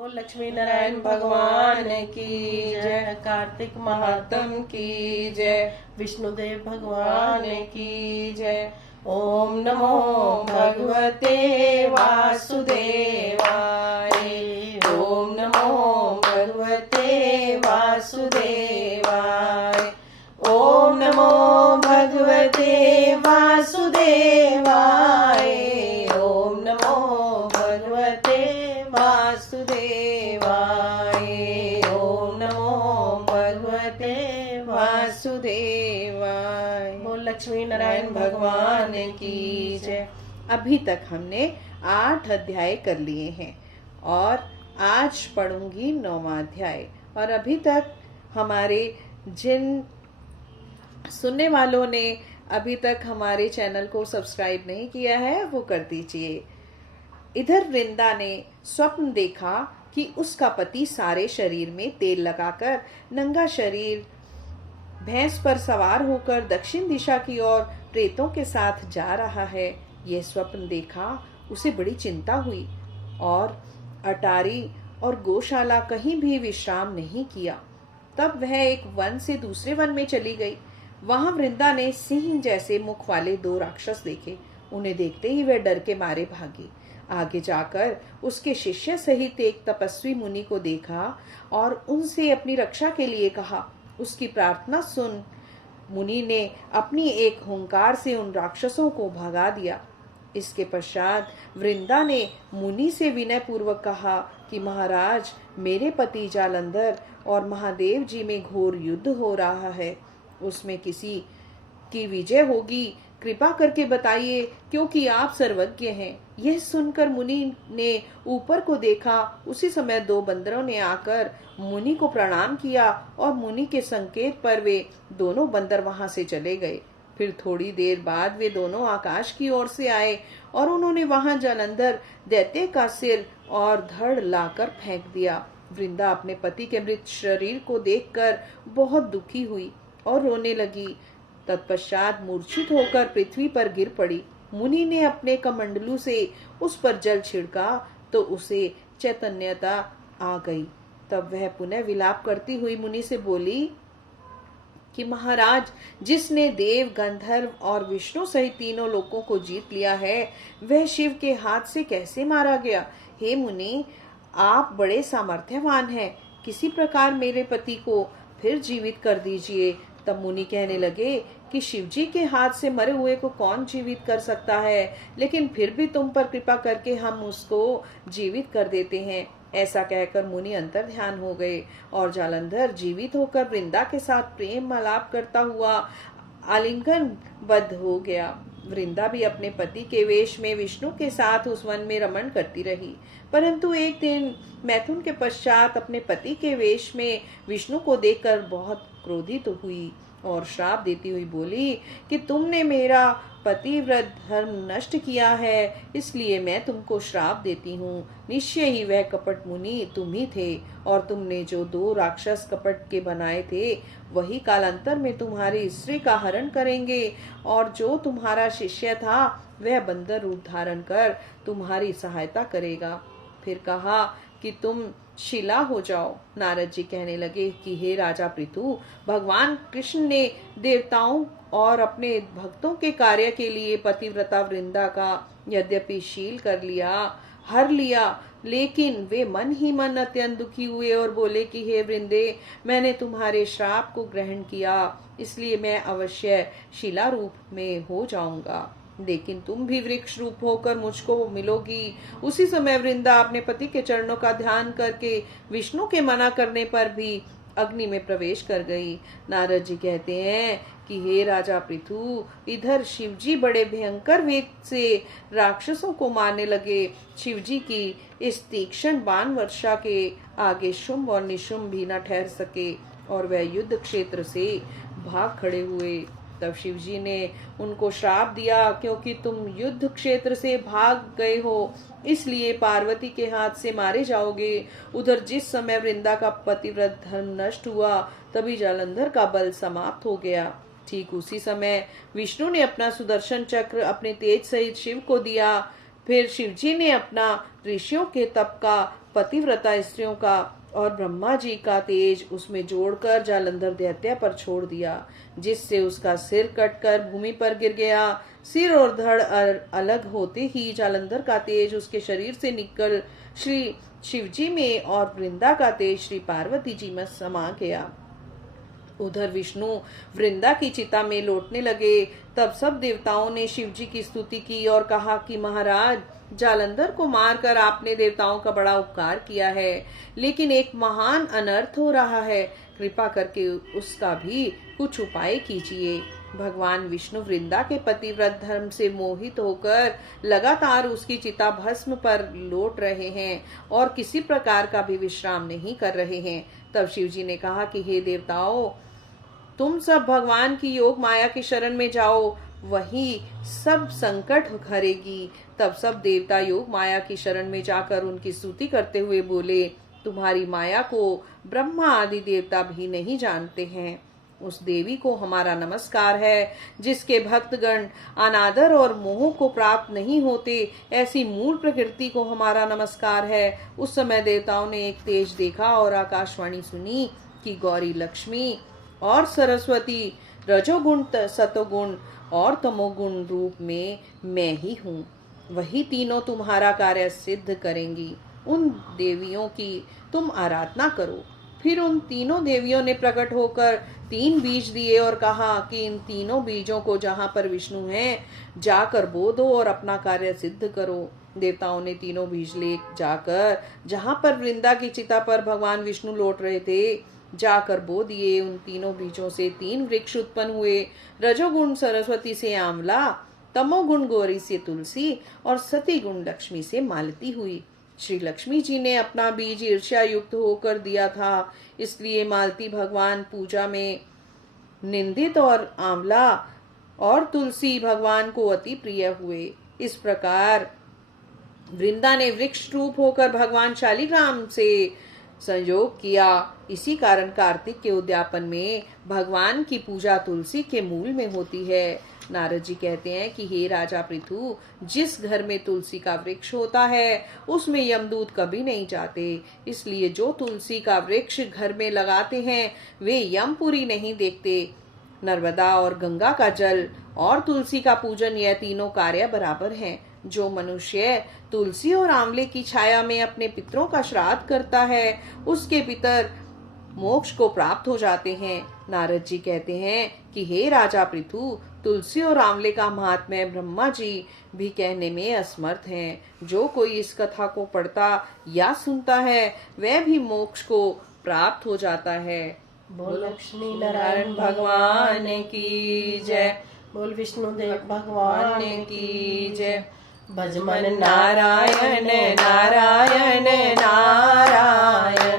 बोल लक्ष्मी नारायण भगवान की जय, कार्तिक महात्म की जय, विष्णुदेव भगवान की जय। ओम नमो भगवते वासुदेवाय, ओम नमो भगवते वासुदेवाय, ओम नमो भगवते वासुदेवाय, ओम नमो भगवते वासुदेवाय, ओम नमो भगवते वासुदेवाय। बोल लक्ष्मी नारायण भगवान की जय। अभी तक हमने 8 अध्याय कर लिए हैं और आज पढ़ूंगी 9वां अध्याय। और अभी तक हमारे जिन सुनने वालों ने अभी तक हमारे चैनल को सब्सक्राइब नहीं किया है वो कर दीजिए। इधर वृंदा ने स्वप्न देखा कि उसका पति सारे शरीर में तेल लगाकर नंगा शरीर भैंस पर सवार होकर दक्षिण दिशा की ओर प्रेतों के साथ जा रहा है। यह स्वप्न देखा उसे बड़ी चिंता हुई और अटारी और गौशाला कहीं भी विश्राम नहीं किया। तब वह एक वन से दूसरे वन में चली गई। वहां वृंदा ने सिंह जैसे मुख वाले 2 राक्षस देखे। उन्हें देखते ही वह डर के मारे भागी। आगे जाकर उसके शिष्य सहित एक तपस्वी मुनि को देखा और उनसे अपनी रक्षा के लिए कहा। उसकी प्रार्थना सुन मुनि ने अपनी एक हुंकार से उन राक्षसों को भगा दिया। इसके पश्चात वृंदा ने मुनि से विनय पूर्वक कहा कि महाराज, मेरे पति जालंधर और महादेव जी में घोर युद्ध हो रहा है। उसमें किसी की विजय होगी, कृपा करके बताइए, क्योंकि आप सर्वज्ञ हैं। यह सुनकर मुनि ने ऊपर को देखा। उसी समय 2 बंदरों ने आकर मुनि को प्रणाम किया और मुनि के संकेत पर वे दोनों बंदर वहां से चले गए। फिर थोड़ी देर बाद वे दोनों आकाश की ओर से आए और उन्होंने वहां जालंधर दैत्य का सिर और धड़ लाकर फेंक दिया। वृंदा अपने पति के मृत शरीर को देखकर बहुत दुखी हुई और रोने लगी। तत्पश्चात मूर्छित होकर पृथ्वी पर गिर पड़ी। मुनि ने अपने कमंडलू से उस पर जल छिड़का तो उसे चैतन्यता आ गई। तब वह पुनः विलाप करती हुई मुनि से बोली कि महाराज, जिसने देव, गंधर्व और विष्णु सहित तीनों लोकों को जीत लिया है, वह शिव के हाथ से कैसे मारा गया? हे मुनि, आप बड़े सामर्थ्यवान हैं। किसी प्रकार मेरे पति को फिर जीवित कर दीजिए। तब मुनि कहने लगे कि शिवजी के हाथ से मरे हुए को कौन जीवित कर सकता है, लेकिन फिर भी तुम पर कृपा करके हम उसको जीवित कर देते हैं। ऐसा कहकर मुनि अंतर ध्यान हो गए और जालंधर जीवित होकर वृंदा के साथ प्रेम आलाप करता हुआ आलिंगन बद्ध हो गया। वृंदा भी अपने पति के वेश में विष्णु के साथ उस वन में रमण करती रही। परंतु एक दिन मैथुन के पश्चात अपने पति के वेश में विष्णु को देखकर बहुत क्रोधित हुई और श्राप देती हुई बोली कि तुमने मेरा पतिव्रत धर्म नष्ट किया है, इसलिए मैं तुमको श्राप देती हूँ। निश्चय ही वह कपट मुनि तुम ही थे और तुमने जो 2 राक्षस कपट के बनाए थे वही कालांतर में तुम्हारी स्त्री का हरण करेंगे और जो तुम्हारा शिष्य था वह बंदर रूप धारण कर तुम्हारी सहायता करेगा। फिर कहा कि तुम शिला हो जाओ। नारद जी कहने लगे कि हे राजा पृथु, भगवान कृष्ण ने देवताओं और अपने भक्तों के कार्य के लिए पतिव्रता वृंदा का यद्यपि शील कर लिया, हर लिया, लेकिन वे मन ही मन अत्यंत दुखी हुए और बोले कि हे वृंदे, मैंने तुम्हारे श्राप को ग्रहण किया, इसलिए मैं अवश्य शिला रूप में हो जाऊंगा, लेकिन तुम भी वृक्ष रूप होकर मुझको मिलोगी। उसी समय वृंदा अपने पति के चरणों का ध्यान करके विष्णु के मना करने पर भी अग्नि में प्रवेश कर गई। नारद जी कहते हैं कि हे राजा पृथु, इधर शिवजी बड़े भयंकर वेग से राक्षसों को मारने लगे। शिवजी की इस तीक्ष्ण बाण वर्षा के आगे शुंभ और निशुंभ भी न ठहर सके और वह युद्ध क्षेत्र से भाग खड़े हुए। तब शिवजी ने उनको श्राप दिया, क्योंकि तुम युद्ध क्षेत्र से भाग गए हो, इसलिए पार्वती के हाथ से मारे जाओगे। उधर जिस समय वृंदा का पतिव्रत धर्म नष्ट हुआ, तभी जालंधर का बल समाप्त हो गया। ठीक उसी समय विष्णु ने अपना सुदर्शन चक्र अपने तेज सहित शिव को दिया। फिर शिवजी ने अपना ऋषियों के तप का पतिव्रता स्त्रियों का और ब्रह्मा जी का तेज उसमें जोड़कर जालंधर दैत्य पर छोड़ दिया, जिससे उसका सिर कटकर भूमि पर गिर गया। सिर और धड़ अलग होते ही जालंधर का तेज उसके शरीर से निकल श्री शिवजी में और वृंदा का तेज श्री पार्वती जी में समा गया। उधर विष्णु वृंदा की चिता में लौटने लगे। तब सब देवताओं ने शिवजी की स्तुति की और कहा कि महाराज, जालंधर को मारकर आपने देवताओं का बड़ा उपकार किया है, लेकिन एक महान अनर्थ हो रहा है, कृपा करके उसका भी कुछ उपाय कीजिए। भगवान विष्णु वृंदा के पतिव्रत धर्म से मोहित होकर लगातार उसकी चिता भस्म पर लौट रहे हैं और किसी प्रकार का भी विश्राम नहीं कर रहे हैं। तब शिवजी ने कहा कि हे देवताओं, तुम सब भगवान की योग माया की शरण में जाओ, वही सब संकट हरेगी। तब सब देवता योग माया की शरण में जाकर उनकी स्तुति करते हुए बोले, तुम्हारी माया को ब्रह्मा आदि देवता भी नहीं जानते हैं। उस देवी को हमारा नमस्कार है, जिसके भक्तगण अनादर और मोह को प्राप्त नहीं होते, ऐसी मूल प्रकृति को हमारा नमस्कार है। उस समय देवताओं ने एक तेज देखा और आकाशवाणी सुनी कि गौरी, लक्ष्मी और सरस्वती रजोगुण, सतोगुण और तमोगुण रूप में मैं ही हूँ। वही तीनों तुम्हारा कार्य सिद्ध करेंगी। उन देवियों की तुम आराधना करो। फिर उन तीनों देवियों ने प्रकट होकर 3 बीज दिए और कहा कि इन तीनों बीजों को जहाँ पर विष्णु हैं जाकर बो दो और अपना कार्य सिद्ध करो। देवताओं ने तीनों बीज ले जाकर जहाँ पर वृंदा की चिता पर भगवान विष्णु लौट रहे थे जाकर बो दिए। उन तीनों बीजों से 3 वृक्ष उत्पन्न हुए। रजोगुण सरस्वती से आंवला, तमोगुण गौरी से तुलसी और सती गुण लक्ष्मी से मालती हुई। श्री लक्ष्मी जी ने अपना बीज ईर्ष्या युक्त होकर दिया था, इसलिए मालती भगवान पूजा में निंदित और आंवला और तुलसी भगवान को अति प्रिय हुए। इस प्रकार वृंदा ने वृक्ष रूप होकर भगवान शालिग्राम से संयोग किया। इसी कारण कार्तिक के उद्यापन में भगवान की पूजा तुलसी के मूल में होती है। नारद जी कहते हैं कि हे राजा पृथु, जिस घर में तुलसी का वृक्ष होता है उसमें यमदूत कभी नहीं जाते, इसलिए जो तुलसी का वृक्ष घर में लगाते हैं वे यमपुरी नहीं देखते। नर्मदा और गंगा का जल और तुलसी का पूजन, यह तीनों कार्य बराबर हैं। जो मनुष्य तुलसी और आंवले की छाया में अपने पितरों का श्राद्ध करता है उसके पितर मोक्ष को प्राप्त हो जाते हैं। नारद जी कहते हैं कि हे राजा पृथु, तुलसी और आंवले का महात्म्य ब्रह्मा जी भी कहने में असमर्थ हैं। जो कोई इस कथा को पढ़ता या सुनता है वह भी मोक्ष को प्राप्त हो जाता है। बोल लक्ष्मी नारायण भगवान की जय। बोल विष्णुदेव भगवान की जय। भजमन नारायण नारायण नारायण।